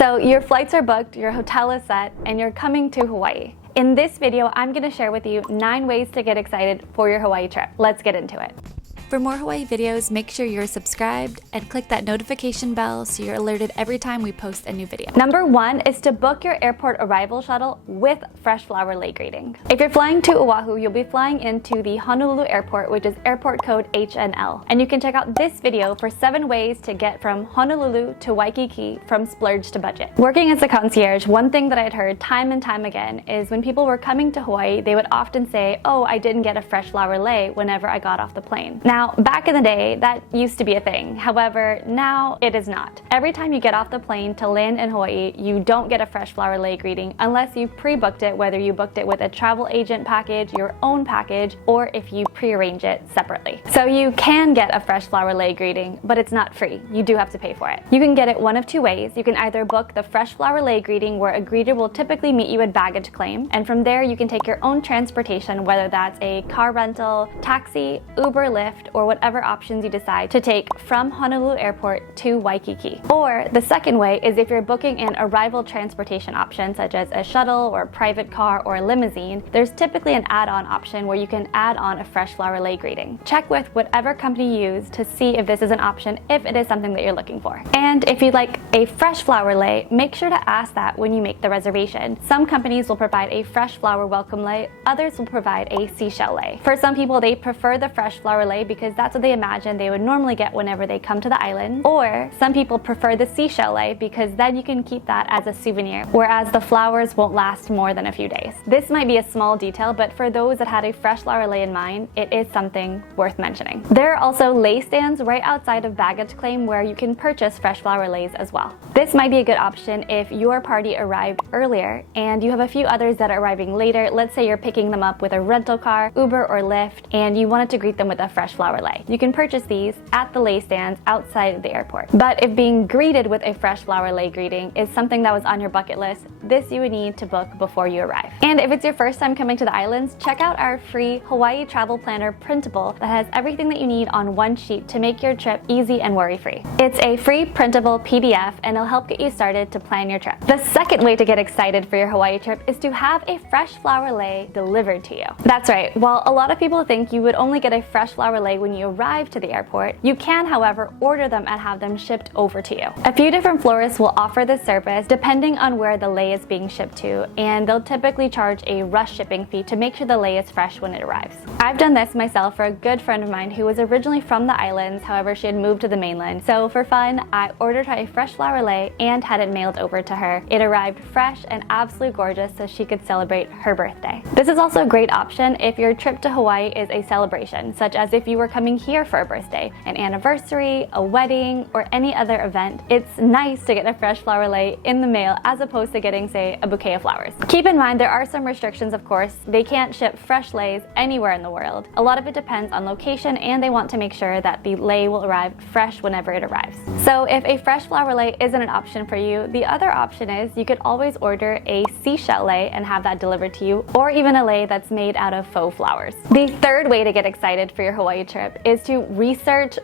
So your flights are booked, your hotel is set, and you're coming to Hawaii. In this video, I'm going to share with you 9 ways to get excited for your Hawaii trip. Let's get into it. For more Hawaii videos, make sure you're subscribed and click that notification bell so you're alerted every time we post a new video. Number 1 is to book your airport arrival shuttle with fresh flower lei greeting. If you're flying to Oahu, you'll be flying into the Honolulu airport, which is airport code HNL. And you can check out this video for 7 ways to get from Honolulu to Waikiki from splurge to budget. Working as a concierge, one thing that I'd heard time and time again is when people were coming to Hawaii, they would often say, "Oh, I didn't get a fresh flower lei whenever I got off the plane." Now, back in the day, that used to be a thing. However, now it is not. Every time you get off the plane to land in Hawaii, you don't get a fresh flower lei greeting unless you pre-booked it, whether you booked it with a travel agent package, your own package, or if you pre-arrange it separately. So you can get a fresh flower lei greeting, but it's not free. You do have to pay for it. You can get it one of 2 ways. You can either book the fresh flower lei greeting, where a greeter will typically meet you at baggage claim, and from there you can take your own transportation, whether that's a car rental, taxi, Uber, Lyft, or whatever options you decide to take from Honolulu Airport to Waikiki. Or the second way is if you're booking an arrival transportation option, such as a shuttle or a private car or a limousine, there's typically an add-on option where you can add on a fresh flower lei greeting. Check with whatever company you use to see if this is an option, if it is something that you're looking for. And if you'd like a fresh flower lei, make sure to ask that when you make the reservation. Some companies will provide a fresh flower welcome lei, others will provide a seashell lei. For some people, they prefer the fresh flower lei because that's what they imagine they would normally get whenever they come to the island. Or some people prefer the seashell lei because then you can keep that as a souvenir, whereas the flowers won't last more than a few days. This might be a small detail, but for those that had a fresh flower lei in mind, it is something worth mentioning. There are also lei stands right outside of baggage claim where you can purchase fresh flower leis as well. This might be a good option if your party arrived earlier and you have a few others that are arriving later. Let's say you're picking them up with a rental car, Uber or Lyft, and you wanted to greet them with a fresh flower lei. You can purchase these at the lei stands outside of the airport. But if being greeted with a fresh flower lei greeting is something that was on your bucket list, this you would need to book before you arrive. And if it's your first time coming to the islands, check out our free Hawaii Travel Planner printable that has everything that you need on one sheet to make your trip easy and worry-free. It's a free printable PDF and it'll help get you started to plan your trip. The second way to get excited for your Hawaii trip is to have a fresh flower lei delivered to you. That's right, while a lot of people think you would only get a fresh flower lei when you arrive to the airport, you can, however, order them and have them shipped over to you. A few different florists will offer this service depending on where the lei is being shipped to, and they'll typically charge a rush shipping fee to make sure the lei is fresh when it arrives. I've done this myself for a good friend of mine who was originally from the islands, however she had moved to the mainland. So for fun, I ordered her a fresh flower lei and had it mailed over to her. It arrived fresh and absolutely gorgeous so she could celebrate her birthday. This is also a great option if your trip to Hawaii is a celebration, such as if you were coming here for a birthday, an anniversary, a wedding, or any other event. It's nice to get a fresh flower lei in the mail as opposed to getting, say, a bouquet of flowers. Keep in mind there are some restrictions, of course. They can't ship fresh leis anywhere in the world. A lot of it depends on location, and they want to make sure that the lei will arrive fresh whenever it arrives. So if a fresh flower lei isn't an option for you, the other option is you could always order a seashell lei and have that delivered to you, or even a lei that's made out of faux flowers. The third way to get excited for your Hawaii trip is to research.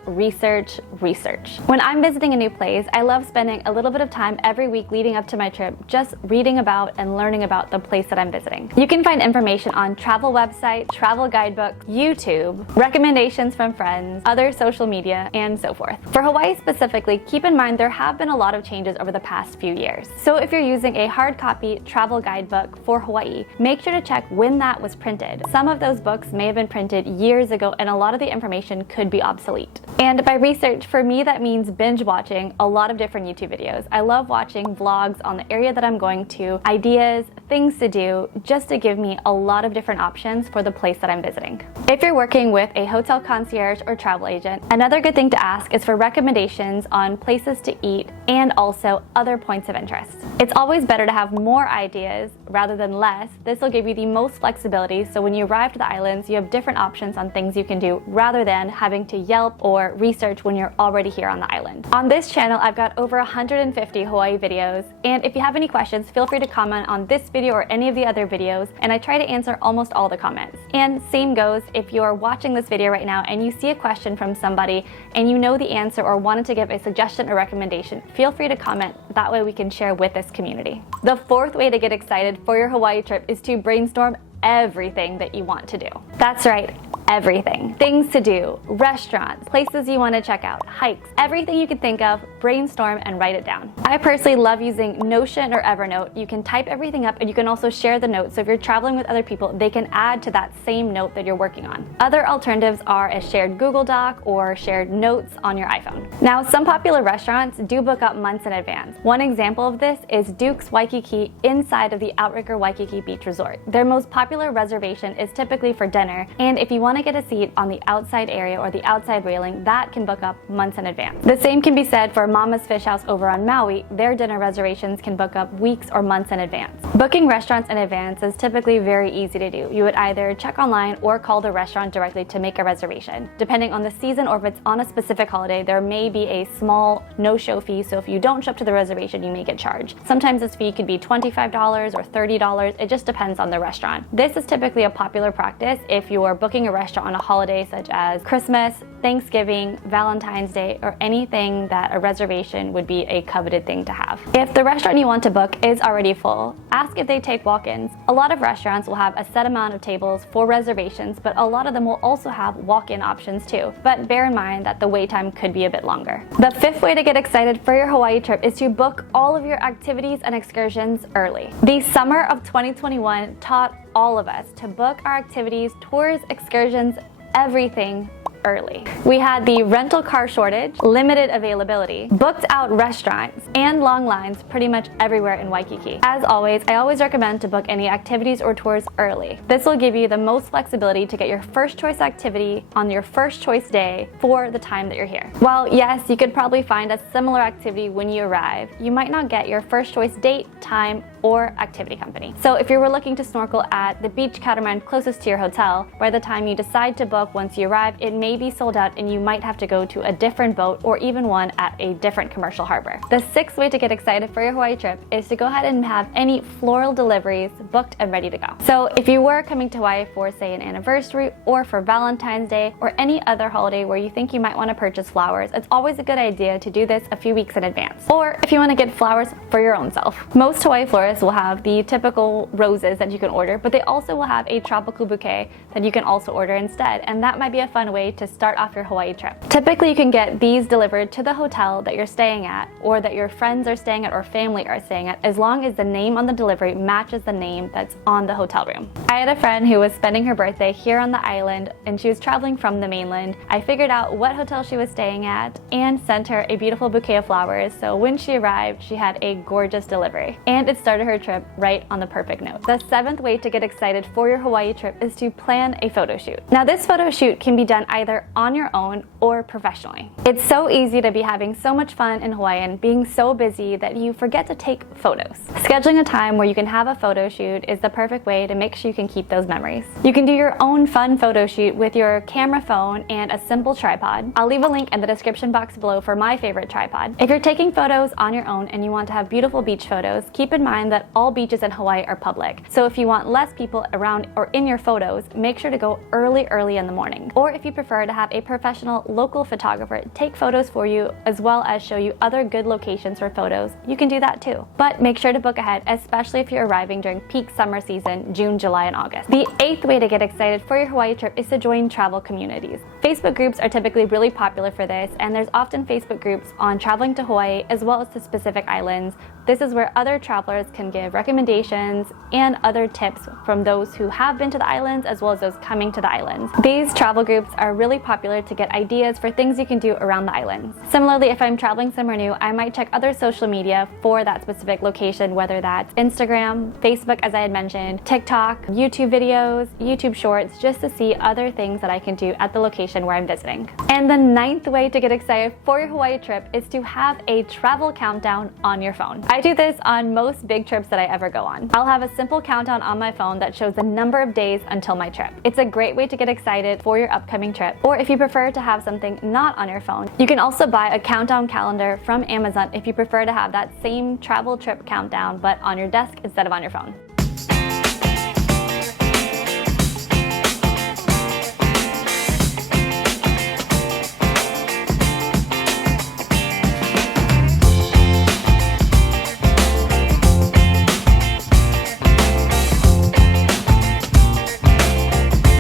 When I'm visiting a new place, I love spending a little bit of time every week leading up to my trip just reading about and learning about the place that I'm visiting. You can find information on travel websites, travel guidebooks, YouTube, recommendations from friends, other social media, and so forth. For Hawaii specifically, keep in mind there have been a lot of changes over the past few years. So if you're using a hard copy travel guidebook for Hawaii, make sure to check when that was printed. Some of those books may have been printed years ago and a lot of the information could be obsolete. And by research, for me that means binge watching a lot of different YouTube videos. I love watching vlogs on the area that I'm going to, ideas, things to do, just to give me a lot of different options for the place that I'm visiting. If you're working with a hotel concierge or travel agent, another good thing to ask is for recommendations on places to eat and also other points of interest. It's always better to have more ideas rather than less. This will give you the most flexibility, so when you arrive to the islands, you have different options on things you can do rather rather than having to Yelp or research when you're already here on the island. On this channel, I've got over 150 Hawaii videos, and if you have any questions, feel free to comment on this video or any of the other videos, and I try to answer almost all the comments. And same goes if you're watching this video right now and you see a question from somebody and you know the answer or wanted to give a suggestion or recommendation, feel free to comment. That way we can share with this community. The fourth way to get excited for your Hawaii trip is to brainstorm everything that you want to do. That's right, everything. Things to do, restaurants, places you want to check out, hikes, everything you can think of, brainstorm and write it down. I personally love using Notion or Evernote. You can type everything up and you can also share the notes. So if you're traveling with other people, they can add to that same note that you're working on. Other alternatives are a shared Google Doc or shared notes on your iPhone. Now, some popular restaurants do book up months in advance. One example of this is Duke's Waikiki inside of the Outrigger Waikiki Beach Resort. Their most popular reservation is typically for dinner, and if you want to get a seat on the outside area or the outside railing, that can book up months in advance. The same can be said for Mama's Fish House over on Maui. Their dinner reservations can book up weeks or months in advance. Booking restaurants in advance is typically very easy to do. You would either check online or call the restaurant directly to make a reservation. Depending on the season or if it's on a specific holiday, there may be a small no-show fee, so if you don't show up to the reservation, you may get charged. Sometimes this fee could be $25 or $30. It just depends on the restaurant. This is typically a popular practice if you're booking a restaurant on a holiday such as Christmas, Thanksgiving, Valentine's Day, or anything that a reservation would be a coveted thing to have. If the restaurant you want to book is already full, ask if they take walk-ins. A lot of restaurants will have a set amount of tables for reservations, but a lot of them will also have walk-in options too. But bear in mind that the wait time could be a bit longer. The fifth way to get excited for your Hawaii trip is to book all of your activities and excursions early. The summer of 2021 taught all of us to book our activities, tours, excursions, everything early. We had the rental car shortage, limited availability, booked out restaurants, and long lines pretty much everywhere in Waikiki. As always, I always recommend to book any activities or tours early. This will give you the most flexibility to get your first choice activity on your first choice day for the time that you're here. While yes, you could probably find a similar activity when you arrive, you might not get your first choice date, time, or activity company. So if you were looking to snorkel at the beach catamaran closest to your hotel, by the time you decide to book once you arrive, it may be sold out and you might have to go to a different boat or even one at a different commercial harbor. The sixth way to get excited for your Hawaii trip is to go ahead and have any floral deliveries booked and ready to go. So if you were coming to Hawaii for, say, an anniversary or for Valentine's Day or any other holiday where you think you might want to purchase flowers, it's always a good idea to do this a few weeks in advance. Or if you want to get flowers for your own self. Most Hawaii florists will have the typical roses that you can order, but they also will have a tropical bouquet that you can also order instead, and that might be a fun way to start off your Hawaii trip. Typically, you can get these delivered to the hotel that you're staying at or that your friends are staying at or family are staying at, as long as the name on the delivery matches the name that's on the hotel room. I had a friend who was spending her birthday here on the island and she was traveling from the mainland. I figured out what hotel she was staying at and sent her a beautiful bouquet of flowers, so when she arrived, she had a gorgeous delivery. And it started her trip right on the perfect note. The seventh way to get excited for your Hawaii trip is to plan a photo shoot. Now, this photo shoot can be done either on your own or professionally. It's so easy to be having so much fun in Hawaii and being so busy that you forget to take photos. Scheduling a time where you can have a photo shoot is the perfect way to make sure you can keep those memories. You can do your own fun photo shoot with your camera phone and a simple tripod. I'll leave a link in the description box below for my favorite tripod. If you're taking photos on your own and you want to have beautiful beach photos, keep in mind that all beaches in Hawaii are public. So if you want less people around or in your photos, make sure to go early in the morning. Or if you prefer to have a professional local photographer take photos for you as well as show you other good locations for photos, you can do that too. But make sure to book ahead, especially if you're arriving during peak summer season, June, July, and August. The eighth way to get excited for your Hawaii trip is to join travel communities. Facebook groups are typically really popular for this, and there's often Facebook groups on traveling to Hawaii as well as to specific islands. This is where other travelers can give recommendations and other tips from those who have been to the islands as well as those coming to the islands. These travel groups are really popular to get ideas for things you can do around the islands. Similarly, if I'm traveling somewhere new, I might check other social media for that specific location, whether that's Instagram, Facebook, as I had mentioned, TikTok, YouTube videos, YouTube shorts, just to see other things that I can do at the location where I'm visiting. And the ninth way to get excited for your Hawaii trip is to have a travel countdown on your phone. I do this on most big trips that I ever go on. I'll have a simple countdown on my phone that shows the number of days until my trip. It's a great way to get excited for your upcoming trip, or if you prefer to have something not on your phone, you can also buy a countdown calendar from Amazon if you prefer to have that same travel trip countdown but on your desk instead of on your phone.